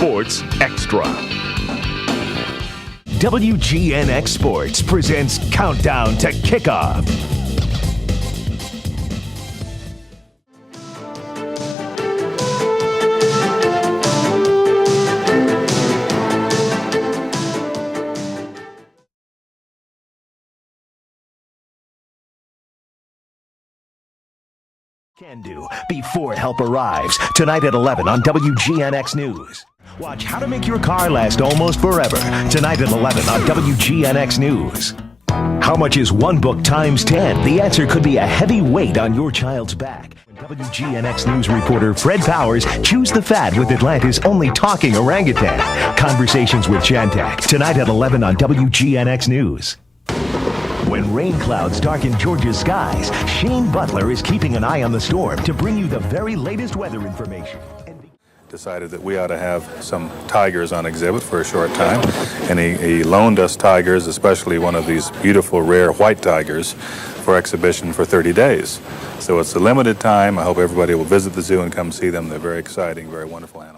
Sports Extra. WGNX Sports presents Countdown to Kickoff. Can do before help arrives. Tonight at 11 on WGNX News. Watch How to Make Your Car Last Almost Forever. Tonight at 11 on WGNX News. How much is one book times 10? The answer could be a heavy weight on your child's back. WGNX News reporter Fred Powers chews the fat with Atlanta's only talking orangutan. Conversations with Shantak. Tonight at 11 on WGNX News. When rain clouds darken Georgia's skies, Shane Butler is keeping an eye on the storm to bring you the very latest weather information. Decided that we ought to have some tigers on exhibit for a short time, and he loaned us tigers, especially one of these beautiful rare white tigers, for exhibition for 30 days. So it's a limited time. I hope everybody will visit the zoo and come see them. They're very exciting, very wonderful animals.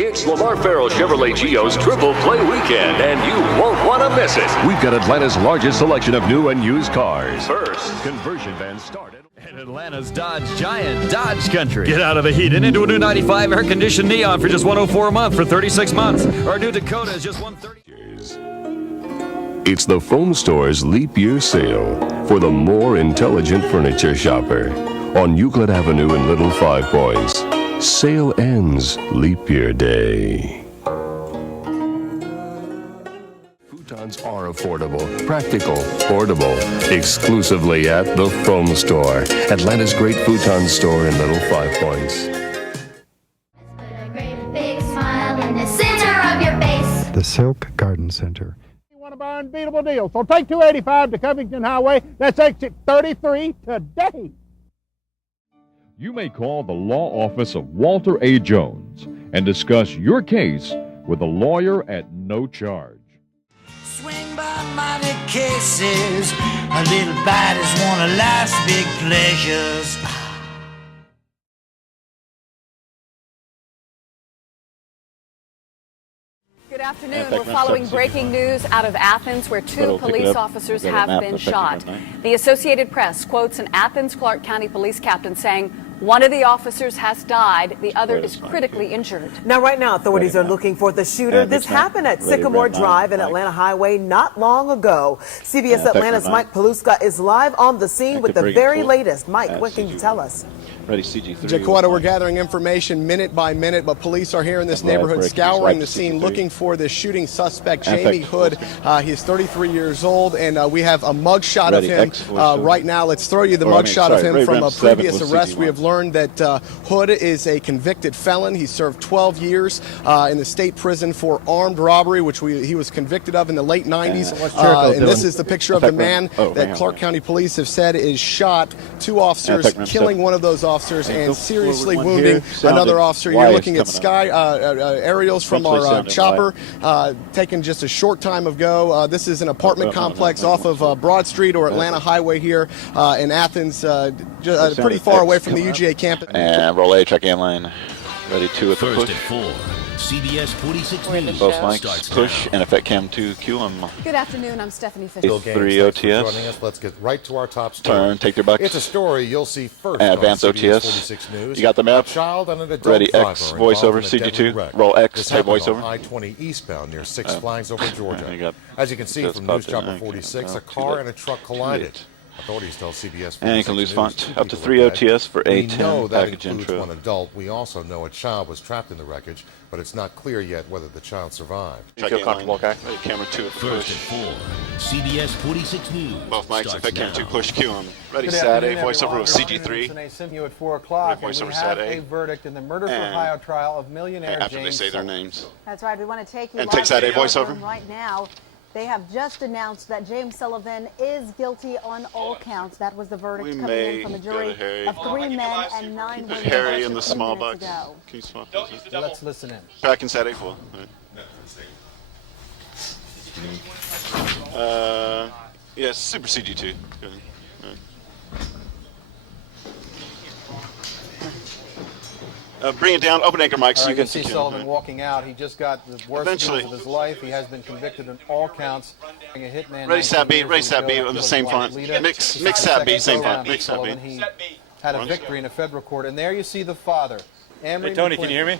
It's Lamar Farrell Chevrolet Geo's Triple Play Weekend, and you won't want to miss it. We've got Atlanta's largest selection of new and used cars. First, Conversion vans started. And Atlanta's Dodge Giant, Dodge Country. Get out of the heat and into a new 95 air-conditioned Neon for just $104 a month for 36 months. Our new Dakota is just $130. It's the Foam Store's Leap Year Sale for the more intelligent furniture shopper on Euclid Avenue in Little Five Points. Sale ends Leap Year Day. Futons are affordable, practical, portable. Exclusively at the Foam Store, Atlanta's great futon store in Little Five Points. Put a great big smile in the center of your face. The Silk Garden Center. You want to buy an unbeatable deal, so take 285 to Covington Highway. That's exit 33 today. You may call the law office of Walter A. Jones and discuss your case with a lawyer at no charge. Swing by money cases, a little bodies want a life's big pleasures. Good afternoon. We're following breaking news out of Athens where two police officers have been shot. The Associated Press quotes an Athens Clark County police captain saying one of the officers has died. The other is critically injured. Now, right now, authorities are looking for the shooter. This happened at Sycamore Drive and Atlanta Highway not long ago. CBS Atlanta's Mike Paluska is live on the scene with the very latest. Mike, what can you tell us? Ready, CG3. Jaquetta, we're gathering information minute by minute, but police are here in this neighborhood scouring the scene looking for the shooting suspect, Jamie Hood. He is 33 years old, and we have a mugshot of him right now. Let's throw you the mugshot of him from a previous arrest. We have learned that Hood is a convicted felon. He served 12 years in the state prison for armed robbery, which he was convicted of in the late 90s. And this is the picture of the man that Clark County police have said is shot. Two officers killing one of those officers and seriously wounding another officer. You're looking at sky aerials from our chopper taken just a short time ago. This is an apartment complex off of Broad Street or Atlanta Highway here in Athens, pretty far away from the UGA campus. And roll A, check in line. Ready, 2 at the push. First at 4. CBS 46 News. Both mics, push, and effect cam 2, QM. Good afternoon. I'm Stephanie Fisher. 3 OTS. Let's get right to our top story. Turn, take their bucks. It's a story you'll see first and advance on OTS. 46 News. You got the map. A child and an adult Ready, X, voiceover, CG2. Roll X, type voiceover. I-20 eastbound near Six Flags over Georgia. As you can see from News Chopper 46, a car and a truck collided. Authorities tell CBS And you can lose 46 font News up to two 3 people are dead. OTS for We A10 know that package includes intro. one adult. We also know a child was trapped in the wreckage, but it's not clear yet whether the child survived. You feel comfortable, okay? Ready, camera 2 at First push. at 4, CBS 46 News. Both mics, if I starts cam 2 now. push Q on. Ready, Good Saturday, afternoon, voiceover with everyone. CG3. Tonight, Simio at 4 o'clock, and Voiceover we have Saturday. a verdict in the murder for And hire trial of millionaire after they James say their Sullivan. names. That's right. We want to take you And live take Saturday to the voiceover. courtroom right now. They have just announced that James Sullivan is guilty on all counts. That was the verdict We coming may in from a go jury to Harry. of 3 men and 9 Put women. Harry in the just a few small minutes box. ago. Can you swap Let's listen in. Tracking Saturday 4. Yes, Super CG2. Good. Bring it down, open anchor mic so All you right, can see see Sullivan walking out. He just got the worst Eventually. news of his life. He has been convicted on all counts. A hitman. Ready, sat 19 B, years ready, sat B ago on the killed same Dwight font. Lita. Mix This is sat the B, second same go-round font. for Mix sat B. Sullivan. He had a victory in a federal court. And there you see the father, Amory Hey, Tony, McQueen, can you hear me?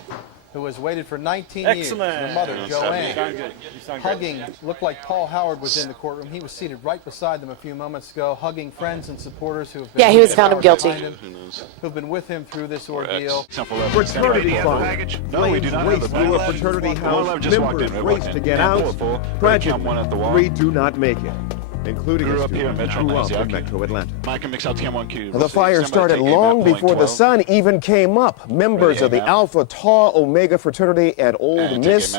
who has waited for 19 Excellent. years. The mother, You Joanne, sound good. You sound great. hugging, looked like Paul Howard was in the courtroom. He was seated right beside them a few moments ago, hugging friends and supporters who have been Yeah, he was found him guilty. who've been with him through this ordeal. Fraternity fire. No, we do not have the Through a fraternity house. just walked Members in. race to get out. Tragically, one at the wall. 3 do not make it, including Grew a up here in student Metro who grew up Atlanta. in Metro Atlanta. Mike and mix out cam 1Q. The fire started long before the sun even came up. Members of the Alpha Tau Omega fraternity at Old Miss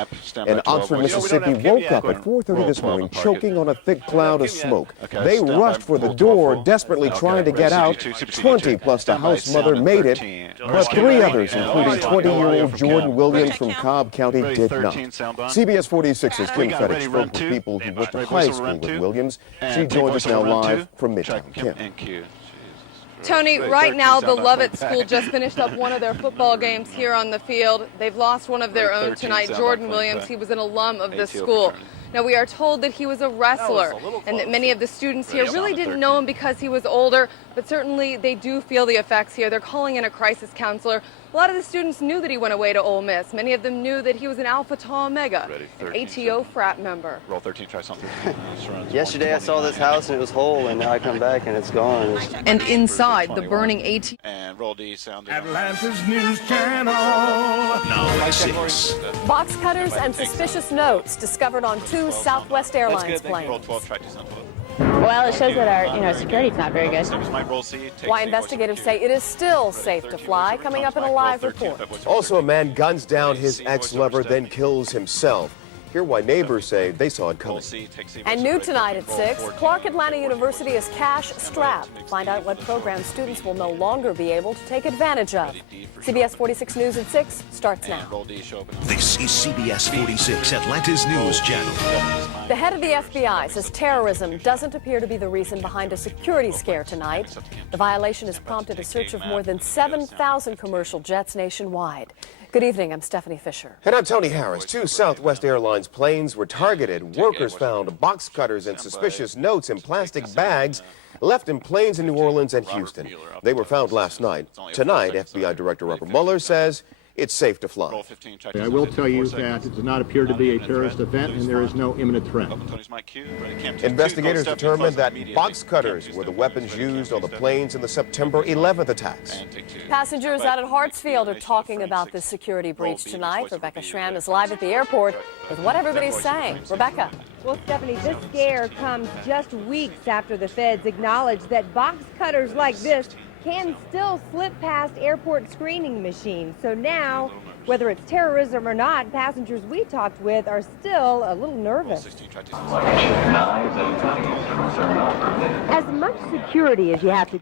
in Oxford, Mississippi woke up at 4:30 this morning choking on a thick cloud of smoke. They rushed for the door, desperately trying to get out. 20 plus the house mother made it, but 3 others, including 20-year-old Jordan Williams from Cobb County, did not. CBS 46's Kim Fedix spoke with people who went to high school with Williams. She joins us now live from Midtown. Kim. Tony, right now the Lovett School just finished up one of their football games here on the field. They've lost one of their own tonight, Jordan Williams. He was an alum of this school. Now, we are told that he was a wrestler and that many of the students here really didn't know him because he was older, but certainly they do feel the effects here. They're calling in a crisis counselor. A lot of the students knew that he went away to Ole Miss. Many of them knew that he was an Alpha Tau Omega, an ATO frat member. Roll 13, try something. Yesterday I saw this house and it was whole, and now I come back and it's gone. And inside the burning ATO. And roll D sound. Atlanta's News Channel. Now at 6. Box cutters and suspicious notes discovered on 2 Southwest Airlines Roll planes. 12, track to sound 12. Well, it shows that our, security's not very good. Why investigators say it is still safe to fly, coming up in a live report. Also, a man guns down his ex-lover, then kills himself. Hear why neighbors say they saw it coming. And new tonight at 6, Clark Atlanta University is cash strapped. Find out what programs students will no longer be able to take advantage of. CBS 46 News at 6 starts now. This is CBS 46, Atlanta's News Channel. The head of the FBI says terrorism doesn't appear to be the reason behind a security scare tonight. The violation has prompted a search of more than 7,000 commercial jets nationwide. Good evening, I'm Stephanie Fisher. And I'm Tony Harris. 2 Southwest Airlines planes were targeted. Workers found box cutters and suspicious notes in plastic bags left in planes in New Orleans and Houston. They were found last night. Tonight, FBI Director Robert Mueller says it's safe to fly. I will tell you that it does not appear to be a terrorist event and there is no imminent threat. Investigators determined that box cutters were the weapons used on the planes in the September 11th attacks. Passengers out at Hartsfield are talking about this security breach tonight. Rebecca Schramm is live at the airport with what everybody's saying. Rebecca. Well, Stephanie, this scare comes just weeks after the feds acknowledged that box cutters like this can still slip past airport screening machines. So now, whether it's terrorism or not, passengers we talked with are still a little nervous. As much security as you have to...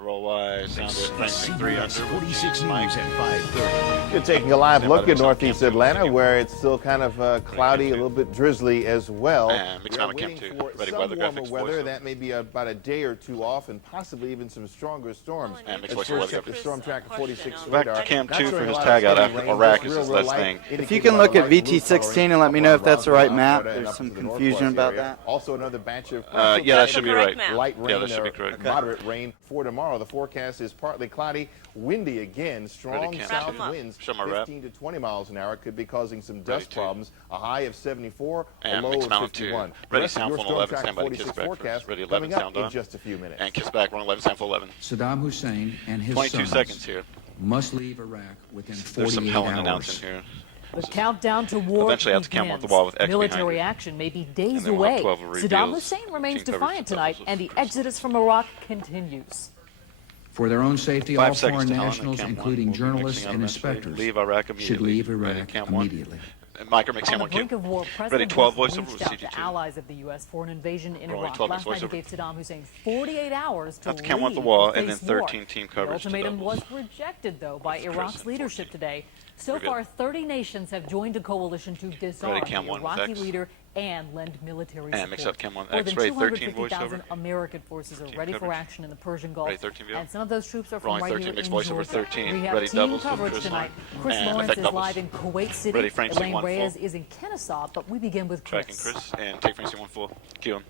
roll Y, sound it, CBS 46 News at 5:30. You're taking a live look at northeast Atlanta, where it's still kind of cloudy, a little bit drizzly as well. Mix We're out waiting cam 2. for Ready, some weather warmer graphics, weather. voiceover. That may be about a day or 2 off, and possibly even some stronger storms. Mix Let's voiceover, first check weather the storm tracker 46 Back radar. to cam Not 2 showing for a his lot tag of out steady after rain, Iraq just is real, his real last light, thing. indicating If you can look about at light blue VT16 coloring and let me know if that's the right around map, Florida and there's up some to the confusion northwest about area. that. Also another batch of Yeah, that should be right. Light rain Yeah, that should be or correct. moderate rain for tomorrow. The forecast is partly cloudy, windy again, strong south winds, 15 to 20 miles an hour. Could be causing some dust problems. A high of 74, And a low mix of mount 51. to ready Rest of sound your full Storm 11, Track stand by to 46 kiss back forecast ready 11 coming up sound in on. just a few minutes. And kiss back, wrong 11, stand full 11. Saddam Hussein and his 22 sons seconds here. must leave Iraq within 48 There's some Helen hours. announcing here. The countdown to war Eventually I have to count off the wall with X Military behind it. action may be days And then we'll have away. 12 Saddam reveals. Hussein remains Team defiant coverage tonight, and the exodus from Iraq continues. For their own safety, 5 all seconds foreign to Helen, nationals, Cam 1 including will be journalists mixing and up eventually. inspectors, Leave Iraq immediately. should leave Ready, Iraq Cam 1. immediately. Micro mix On Cam the 1 brink Q. of war, Ready, President 12 Bush voiceover reached with out to CG2. allies of the U.S. for an invasion in Rolling Iraq. 12 Last night he voiceover. gave Saddam Hussein 48 hours to Have to count off leave the wall, to and then face war. 13 team The coverage to ultimatum doubles. was rejected, though, by Iraq's President, leadership today. So Reveal. far, 30 nations have joined a coalition to disarm Ready, Cam the 1 with Iraqi X. leader and lend military support. And mix up Cam 1 More X. than Ready, 13 250,000 voiceover. American forces are 13 ready for coverage. action in the Persian Gulf, Ready, 13 view. and some of those troops are from Rolling right 13 here mix in voiceover Georgia. 13. We have Ready, team doubles from coverage Chris tonight. Line. Chris And Lawrence effect is doubles. live in Kuwait City. Ready, frame Elaine C1 Reyes full. is in Kennesaw, but we begin with Chris. Tracking Chris, and take frame C1 full. Cue him.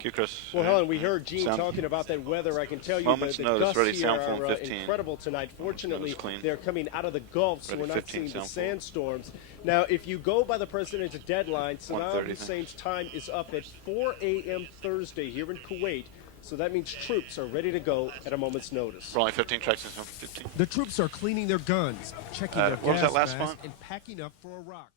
Cue Chris. Well, Helen, we heard Gene Sound. talking about that weather. I can tell you Moments the notice, gusts ready, here sound full are 15. incredible tonight. Fortunately, Notice clean. they're coming out of the Gulf, so Ready, we're not 15, seeing the sound full. sandstorms. Now, if you go by the president's deadline, Saddam 1:30. Hussein's time is up at 4 a.m. Thursday here in Kuwait. So that means troops are ready to go at a moment's notice. Rolling 15, tracks 15. The troops are cleaning their guns, checking their what was gas that last masks, font? and packing up for Iraq.